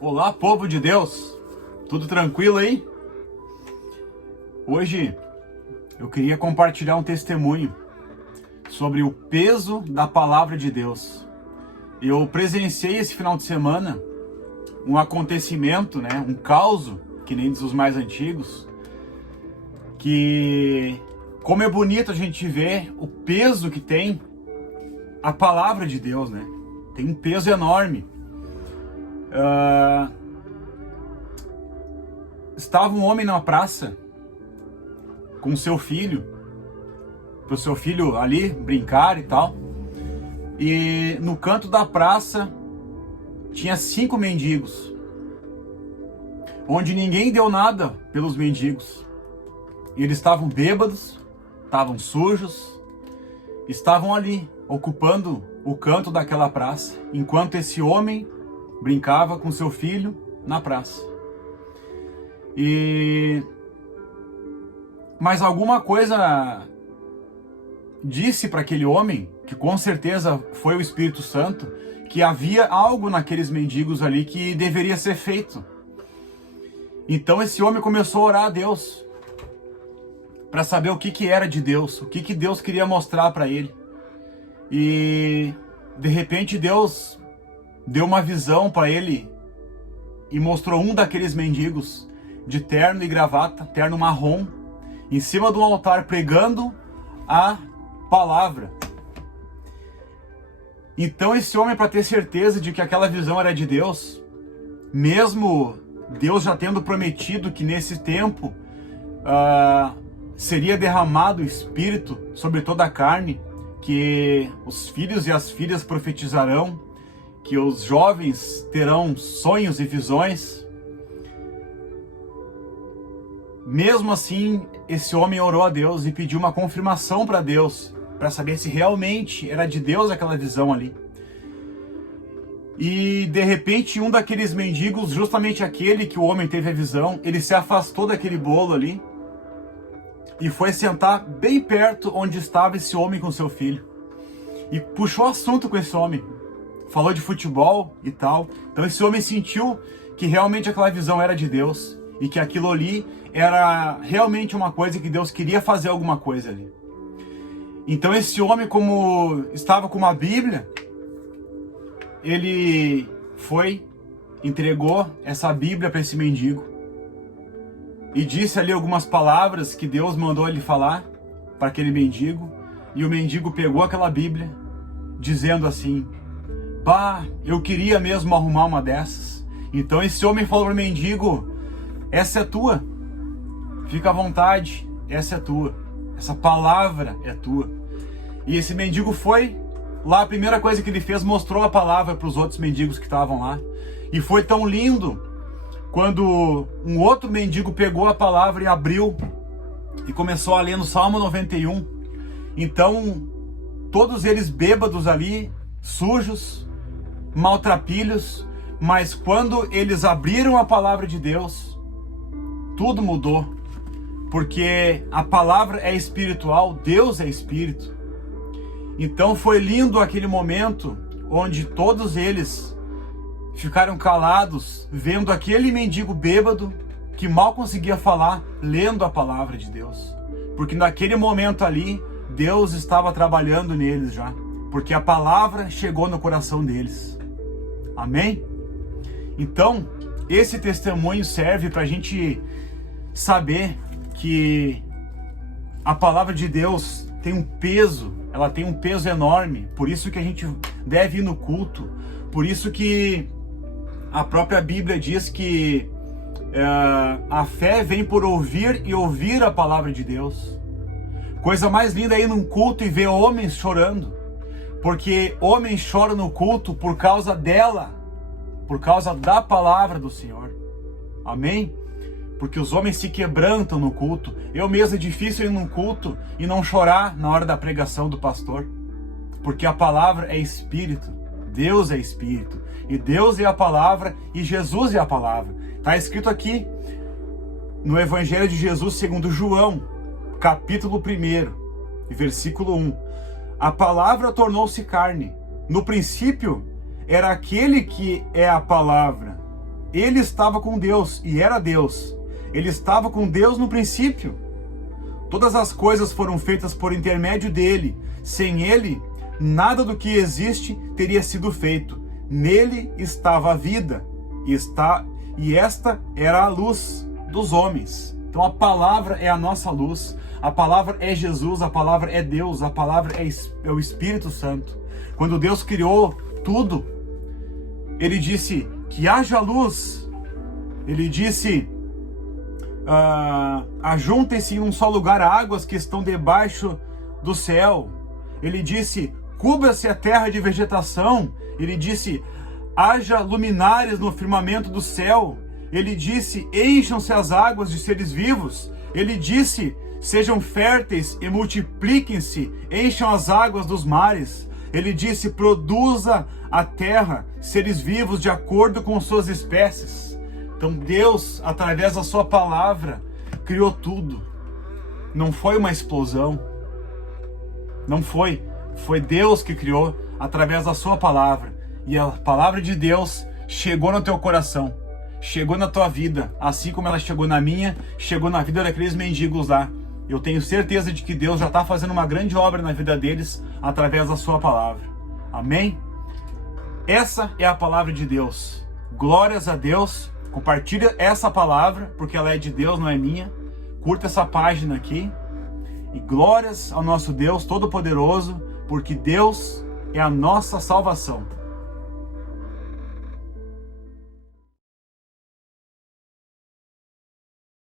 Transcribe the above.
Olá, povo de Deus, tudo tranquilo aí? Hoje eu queria compartilhar um testemunho sobre o peso da palavra de Deus. Eu presenciei esse final de semana um acontecimento, um caos, que nem diz os mais antigos, que como é bonito a gente ver o peso que tem a palavra de Deus, Tem um peso enorme. Estava um homem na praça com seu filho, para o seu filho ali brincar e tal, e no canto da praça tinha 5 mendigos, onde ninguém deu nada pelos mendigos. Eles estavam bêbados, estavam sujos, estavam ali ocupando o canto daquela praça, enquanto esse homem brincava com seu filho na praça. Mas alguma coisa disse para aquele homem, que com certeza foi o Espírito Santo, que havia algo naqueles mendigos ali que deveria ser feito. Então esse homem começou a orar a Deus para saber o que era de Deus, o que Deus queria mostrar para ele. E de repente Deus deu uma visão para ele e mostrou um daqueles mendigos de terno e gravata, terno marrom, em cima de um altar pregando a palavra. Então esse homem, para ter certeza de que aquela visão era de Deus, mesmo Deus já tendo prometido que nesse tempo seria derramado o Espírito sobre toda a carne, que os filhos e as filhas profetizarão, que os jovens terão sonhos e visões. Mesmo assim, esse homem orou a Deus e pediu uma confirmação para Deus, para saber se realmente era de Deus aquela visão ali. E de repente um daqueles mendigos, justamente aquele que o homem teve a visão, ele se afastou daquele bolo ali e foi sentar bem perto onde estava esse homem com seu filho. E puxou assunto com esse homem. Falou de futebol e tal. Então esse homem sentiu que realmente aquela visão era de Deus. E que aquilo ali era realmente uma coisa que Deus queria fazer alguma coisa ali. Então esse homem, como estava com uma Bíblia, ele entregou essa Bíblia para esse mendigo. E disse ali algumas palavras que Deus mandou ele falar para aquele mendigo. E o mendigo pegou aquela Bíblia, dizendo assim: "Bah, eu queria mesmo arrumar uma dessas." Então esse homem falou para o mendigo: "Essa é tua, fica à vontade, essa é tua, essa palavra é tua." E esse mendigo foi lá, a primeira coisa que ele fez, mostrou a palavra para os outros mendigos que estavam lá. E foi tão lindo quando um outro mendigo pegou a palavra e abriu e começou a ler no Salmo 91. Então, todos eles bêbados ali, sujos, maltrapilhos, mas quando eles abriram a palavra de Deus, tudo mudou, porque a palavra é espiritual, Deus é espírito. Então foi lindo aquele momento onde todos eles ficaram calados, vendo aquele mendigo bêbado que mal conseguia falar, lendo a palavra de Deus. Porque naquele momento ali, Deus estava trabalhando neles já, porque a palavra chegou no coração deles. Amém? Então, esse testemunho serve para a gente saber que a palavra de Deus tem um peso, ela tem um peso enorme, por isso que a gente deve ir no culto, por isso que a própria Bíblia diz que a fé vem por ouvir e ouvir a palavra de Deus. Coisa mais linda é ir num culto e ver homens chorando, porque homens choram no culto por causa dela, por causa da palavra do Senhor. Amém? Porque os homens se quebrantam no culto. Eu mesmo, é difícil ir num culto e não chorar na hora da pregação do pastor, porque a palavra é espírito, Deus é espírito, e Deus é a palavra, e Jesus é a palavra. Está escrito aqui no Evangelho de Jesus segundo João, capítulo 1, versículo 1. A palavra tornou-se carne. No princípio era aquele que é a palavra. Ele estava com Deus e era Deus. Ele estava com Deus no princípio. Todas as coisas foram feitas por intermédio dele. Sem ele, nada do que existe teria sido feito. Nele estava a vida, e esta era a luz dos homens. Então a palavra é a nossa luz, a palavra é Jesus, a palavra é Deus, a palavra é o Espírito Santo. Quando Deus criou tudo, Ele disse que haja luz. Ele disse, ajuntem-se em um só lugar águas que estão debaixo do céu. Ele disse, cubra-se a terra de vegetação. Ele disse, haja luminares no firmamento do céu. Ele disse, encham-se as águas de seres vivos. Ele disse, sejam férteis e multipliquem-se, encham as águas dos mares. Ele disse, produza a terra seres vivos de acordo com suas espécies. Então Deus, através da sua palavra, criou tudo. Não foi uma explosão. Não foi. Foi Deus que criou através da sua palavra. E a palavra de Deus chegou no teu coração. Chegou na tua vida. Assim como ela chegou na minha, chegou na vida daqueles mendigos lá. Eu tenho certeza de que Deus já está fazendo uma grande obra na vida deles através da sua palavra. Amém? Essa é a palavra de Deus. Glórias a Deus. Compartilha essa palavra, porque ela é de Deus, não é minha. Curta essa página aqui. E glórias ao nosso Deus Todo-Poderoso, porque Deus é a nossa salvação.